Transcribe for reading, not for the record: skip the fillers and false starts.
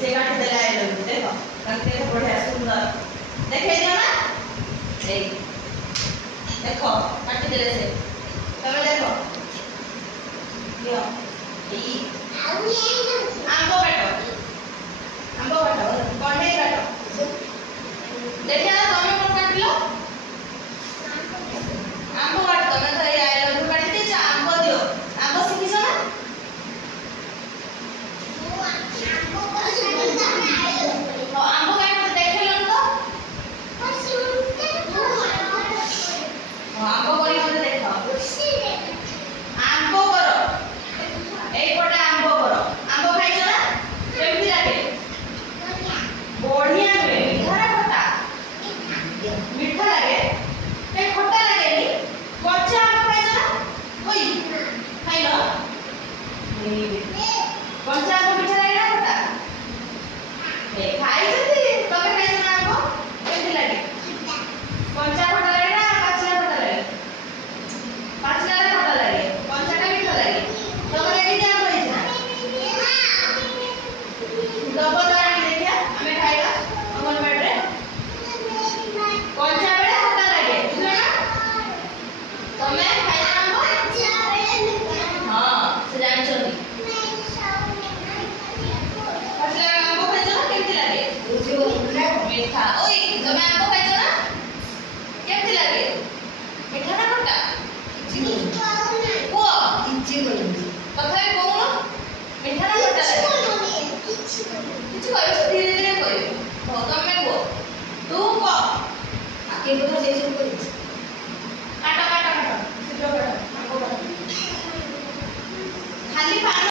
से काट देला है लोग देखो करते हैं बढ़िया सुंदर देखे ना ए देखो काट देले से तबे देखो यो ई आंबो काटो कौन काटो देखिए ना तुम कौन काटलो आंबो काट तमे तो ये आई लव यू काट दे आंबो दियो आंबो सिखिছো ना धीरे धीरे तू